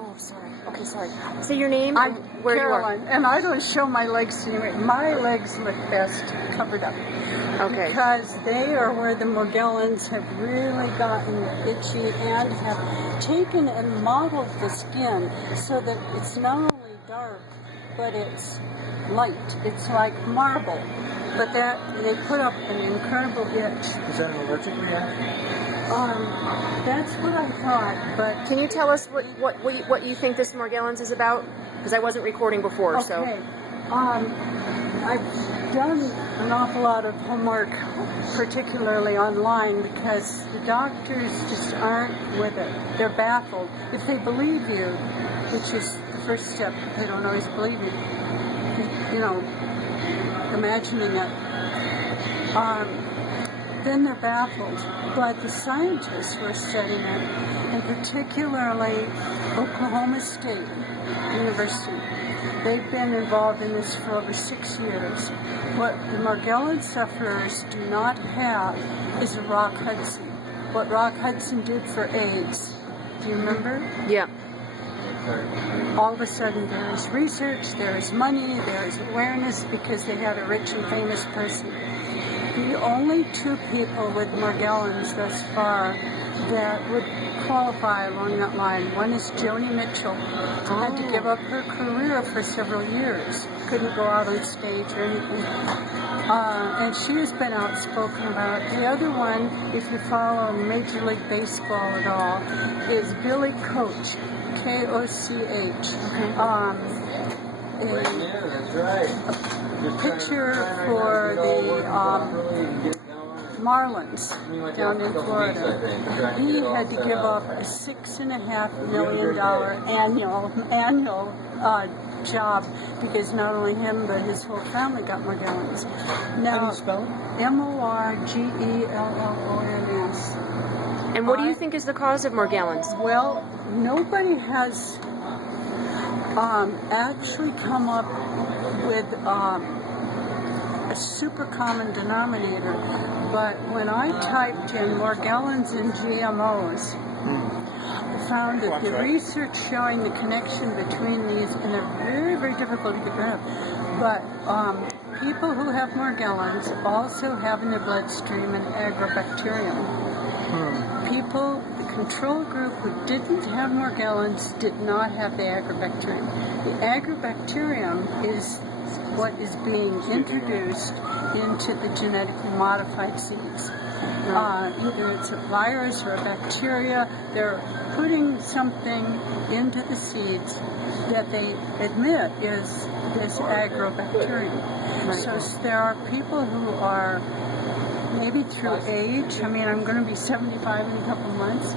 Oh, sorry. Okay, sorry. Say your name I'm and where Caroline, you are. and I don't show my legs anyway. My legs look best covered up. Okay. Because they are where the Morgellons have really gotten itchy and have taken and modeled the skin so that it's not only dark, but it's light. It's like marble. But they put up an incredible itch. Is that an allergic reaction? That's what I thought, but... Can you tell us what you think this Morgellons is about? Because I wasn't recording before, so... Okay. I've done an awful lot of homework, particularly online, because the doctors just aren't with it. They're baffled. If they believe you, which is the first step, they don't always believe you. You know, imagining it. Then they're baffled. But the scientists who are studying it, and particularly Oklahoma State University, they've been involved in this for over 6 years. What the Morgellon sufferers do not have is a Rock Hudson. What Rock Hudson did for AIDS. Do you remember? Yeah. All of a sudden there is research, there is money, there is awareness because they had a rich and famous person. The only two people with Morgellons thus far that would qualify along that line, one is Joni Mitchell, who had to give up her career for several years, couldn't go out on stage or anything, and she has been outspoken about it. The other one, if you follow Major League Baseball at all, is Billy Koch, K-O-C-H. That's right. Pitcher for the Marlins down in Florida. He had to give up a $6.5 million annual job because not only him but his whole family got Morgellons. Now, how do you spell it? Morgellons. And what do you think is the cause of Morgellons? Well, nobody has actually come up with a super common denominator, but when I typed in Morgellons and GMOs, I found that the research showing the connection between these, and they're very, very difficult to get rid of, but people who have Morgellons also have in their bloodstream an agrobacterium. People, the control group who didn't have Morgellons did not have the agrobacterium. The agrobacterium is what is being introduced into the genetically modified seeds. Either it's a virus or a bacteria, they're putting something into the seeds that they admit is this agrobacterium. So there are people who are maybe through age, I mean, I'm going to be 75 in a couple months.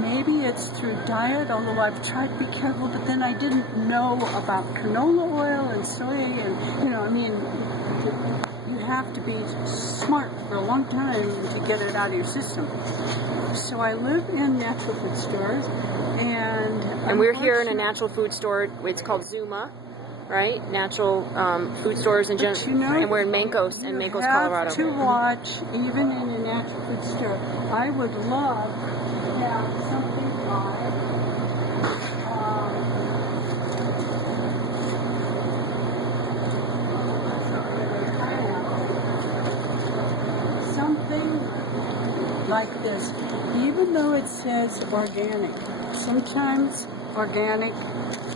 Maybe it's through diet, although I've tried to be careful, but then I didn't know about canola oil and soy, and, you know, I mean, you have to be smart for a long time to get it out of your system. So I live in natural food stores, and we're here in a natural food store. It's called Zuma, right? Natural food stores in general, you know, and we're in Mancos, Colorado. You have to watch, even in a natural food store. I would love to have something like like this, even though it says organic. Sometimes organic,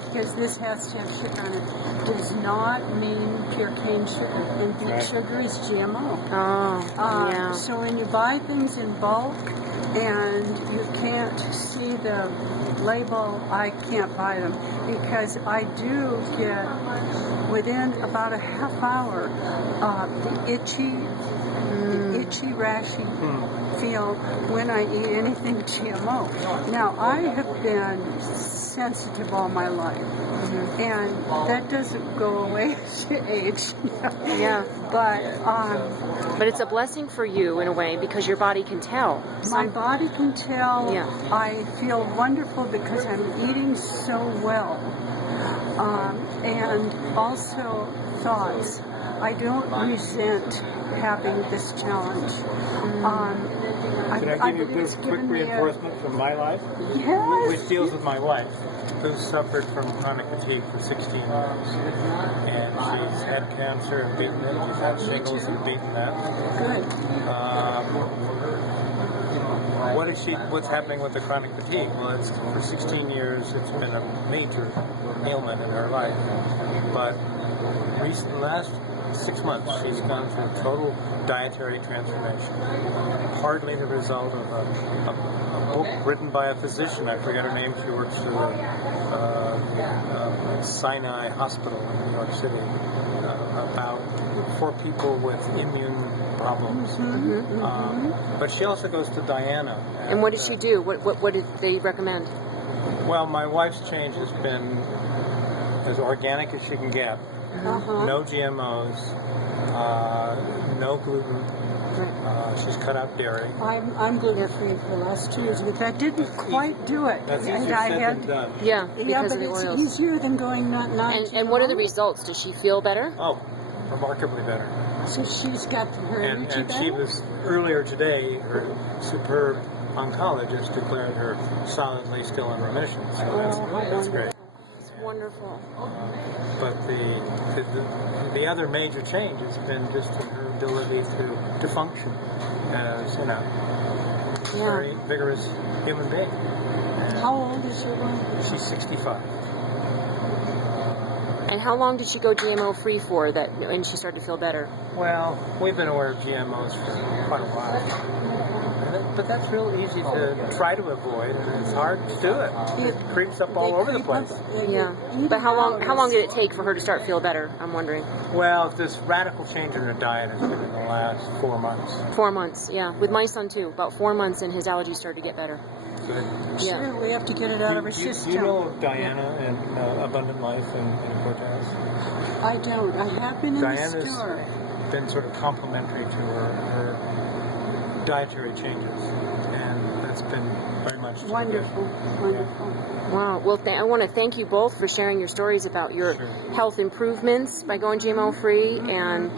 because this has to have sugar on it, does not mean pure cane sugar. And beet sugar is GMO. Yeah. So when you buy things in bulk and you can't see the label, I can't buy them, because I do get, within about a half hour, the itchy, rashy feel when I eat anything GMO. Now, I have been sensitive all my life, and that doesn't go away as you age. Yeah. But it's a blessing for you in a way, because your body can tell. My body can tell. Yeah. I feel wonderful because I'm eating so well. And also thoughts. I don't resent having this challenge. Can I give you just quick reinforcement from my life? Yes. Which deals with my wife, who suffered from chronic fatigue for 16 years. And she's had cancer and beaten it. She's had shingles and beaten that. Good. What's happening with the chronic fatigue? Well, it's for 16 years, it's been a major ailment in her life. But the last 6 months, she's gone through a total dietary transformation. Partly the result of a book written by a physician. I forget her name. She works for the Sinai Hospital in New York City for people with immune problems. But she also goes to Diana. And what did she do? What did they recommend? Well, my wife's change has been as organic as she can get. No GMOs, no gluten. She's cut out dairy. I'm gluten-free for the last 2 years, but that didn't quite do it. That's easier said than done. Yeah, Yeah, because but of the it's oils. easier than going not And what are the results? Does she feel better? Oh, remarkably better. So she's got her energy And back? she was, earlier today, her superb oncologist declared her solidly still in remission. So that's great. It's wonderful. But the other major change has been just in her ability to function as, very vigorous human being. How old is your wife? She's 65. And how long did she go GMO free for and she started to feel better? Well, we've been aware of GMOs for quite a while. But that's real easy to try to avoid, and it's hard to do it. It creeps up all over the place. Yeah. But how long did it take for her to start to feel better? I'm wondering. Well, this radical change in her diet has been in the last 4 months. 4 months, yeah. With my son too. About 4 months and his allergies started to get better. Good. Yeah. Sure, we have to get it out of her system. Do you know of Diana and Abundant Life in Cortez? I don't. I have been in Diana's the store. been sort of complementary to her dietary changes, and that's been very much Wonderful, wonderful. Wow. Well, I want to thank you both for sharing your stories about your health improvements by going GMO free and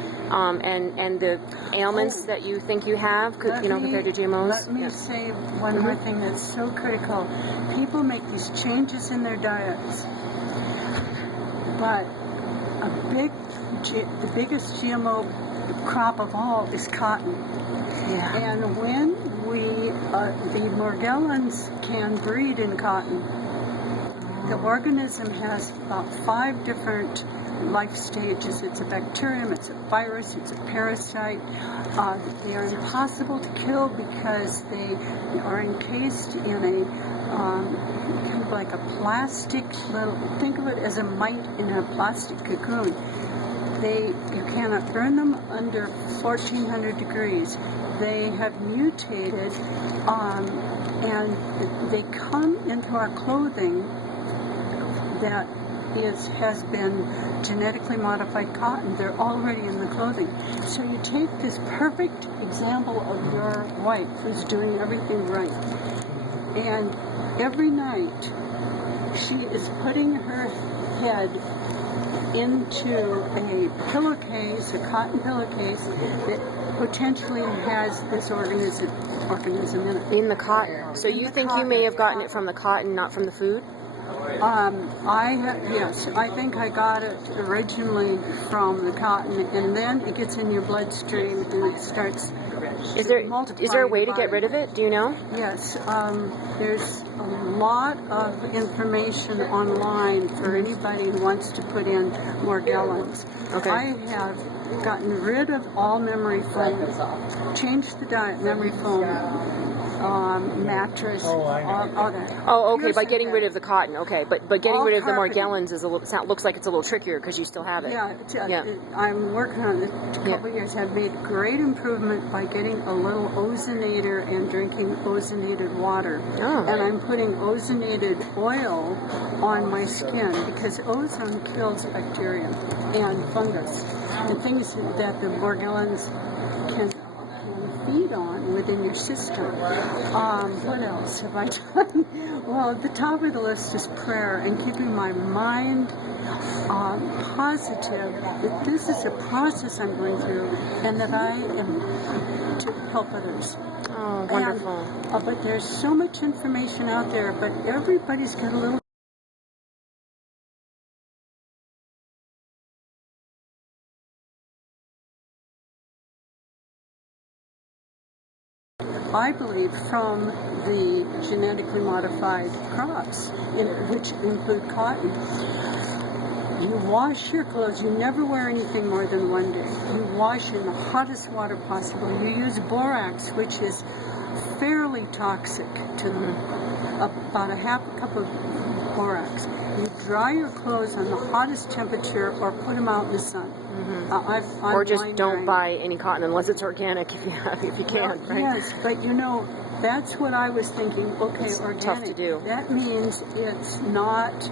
the ailments that you think you have, compared to GMOs. Let me say one more thing that's so critical. People make these changes in their diets, but the biggest GMO crop of all is cotton. Yeah. And when the Morgellons can breed in cotton, the organism has about 5 different life stages. It's a bacterium, it's a virus, it's a parasite. They are impossible to kill because they are encased in a kind of like a plastic think of it as a mite in a plastic cocoon. You cannot burn them under 1400 degrees. They have mutated, and they come into our clothing that has been genetically modified cotton. They're already in the clothing. So you take this perfect example of your wife who's doing everything right, and every night she is putting her head into a pillowcase, a cotton pillowcase that potentially has this organism in it. In the cotton. So you think you may have gotten it from the cotton, not from the food? Yes, I think I got it originally from the cotton, and then it gets in your bloodstream and it starts. Is there a way to get rid of it? Do you know? Yes, there's a lot of information online for anybody who wants to put in Morgellons. Okay. I have gotten rid of all memory foam, changed the diet, memory foam, mattress, all that. Oh, okay. By getting rid of the cotton, okay. But getting rid of the Morgellons looks like it's a little trickier because you still have it. Yeah. I'm working on it. A couple years. I've made great improvement by getting a little ozonator and drinking ozonated water. Oh. And I'm putting ozonated oil on my skin because ozone kills bacteria and fungus and things that the Morgellons can feed on within your system. What else have I done? Well, at the top of the list is prayer and keeping my mind positive that this is a process I'm going through and that I am to help others. Oh, wonderful. And, but there's so much information out there, but everybody's got a little. I believe from the genetically modified crops, which include cotton. You wash your clothes. You never wear anything more than one day. You wash in the hottest water possible. You use borax, which is fairly toxic to them, about a half a cup of borax. You dry your clothes on the hottest temperature or put them out in the sun. Or just don't buy any cotton unless it's organic if you can, right? Yes, but you know, that's what I was thinking. Okay, it's organic. tough to do. That means it's not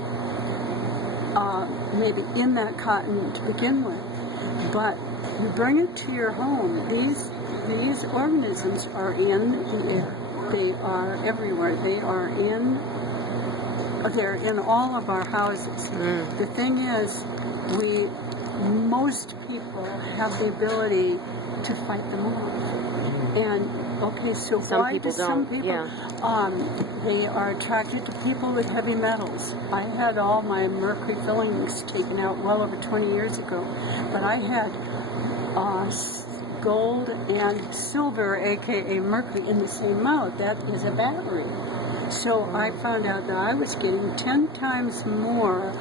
maybe in that cotton to begin with, but you bring it to your home. These organisms are in the air. They are everywhere. They're in all of our houses. The thing is, most people have the ability to fight them off. And okay, so some people don't. They are attracted to people with heavy metals. I had all my mercury fillings taken out well over 20 years ago, but I had gold and silver, aka mercury, in the same mouth. That is a battery. So I found out that I was getting 10 times more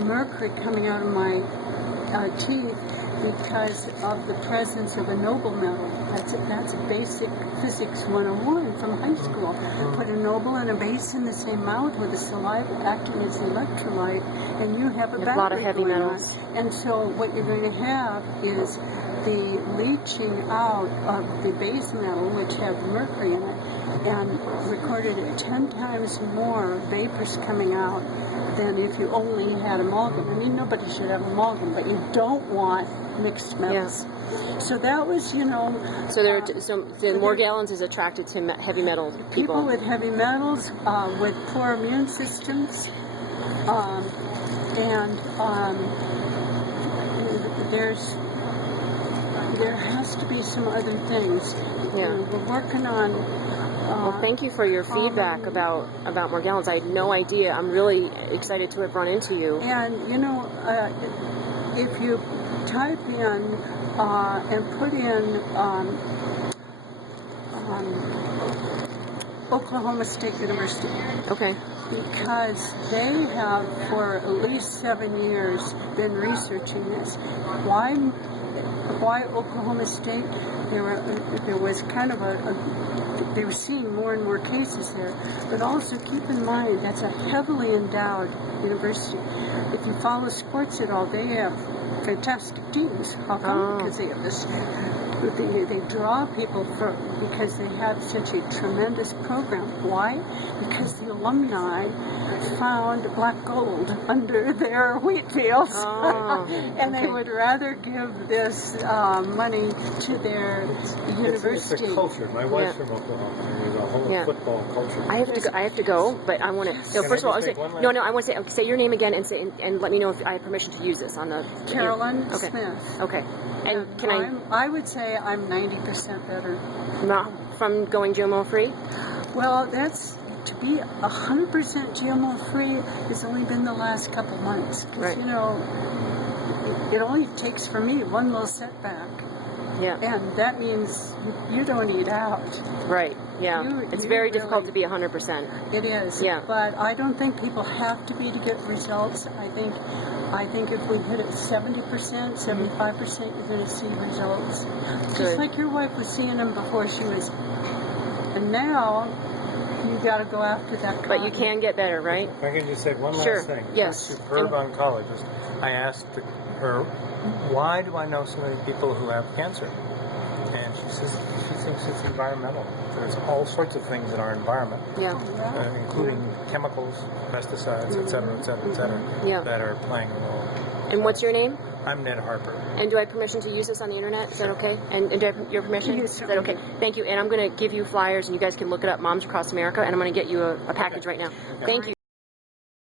mercury coming out of my teeth because of the presence of a noble metal. That's basic physics 101 from high school. Put a noble and a base in the same mouth with the saliva acting as the electrolyte, and you have a battery. A lot of heavy going metals. on. And so what you're going to have is the leaching out of the base metal, which have mercury in it, and recorded at 10 times more vapors coming out than if you only had amalgam. I mean, nobody should have amalgam, but you don't want mixed metals. Yeah. So that was, you know. So the Morgellons is attracted to heavy metal people. People with heavy metals, with poor immune systems, there has to be some other things. Yeah. We're working on. Well, thank you for your feedback about Morgellons. I had no idea. I'm really excited to have run into you. And you know, if you type in and put in Oklahoma State University. Okay. Because they have, for at least 7 years, been researching this. Why Oklahoma State? There was kind of they were seeing more and more cases there. But also keep in mind, that's a heavily endowed university. If you follow sports at all, they have fantastic teams. How come? Because they have this. They draw people because they have such a tremendous program. Why? Because the alumni found black gold under their wheat fields. And they would rather give this money to their university. It's a culture. My wife's from Oklahoma. There's a whole football culture. I have to go, but I want to. So first of all, I want to say your name again and let me know if I have permission to use this on the. Carolyn Smith. Okay. And can I would say I'm 90% better. From going GMO free? Well, that's to be 100% GMO free has only been the last couple months. Because, you know, it only takes for me one little setback. Yeah. And that means you don't eat out. Right, yeah. It's very difficult to be 100%. It is. Yeah. But I don't think people have to be to get results. I think if we hit it 70%, 75%, you're going to see results. Good. Just like your wife was seeing them before she was. And now, you got to go after that. But you can get better, right? If I can just say one last thing. Yes. A superb oncologist. I asked her, why do I know so many people who have cancer? And she says she thinks it's environmental. There's all sorts of things in our environment, including chemicals, pesticides, et cetera, that are playing a role. And what's your name? I'm Ned Harper. And do I have permission to use this on the internet? Is that okay? And do I have your permission? Yes, Is that okay? Thank you. And I'm going to give you flyers, and you guys can look it up, Moms Across America, and I'm going to get you a package right now. Thank you.